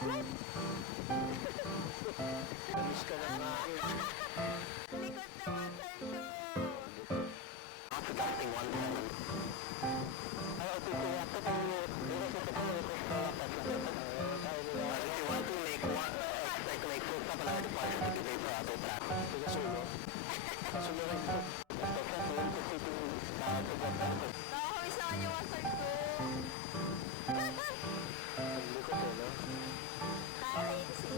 Tamis ka lang nga eh. Likod naman sa'yo. After casting 1-7. Ay, okay, so after the if you want to make one, expect to make full stop and departure to give a for auto track. Sige, sulo. Sulo rin ito. Basta siya, doon ko sitting sa bata. Nakakamiss naman yung wasal ko. Ang likod eh, no? Kaya kayo kasi.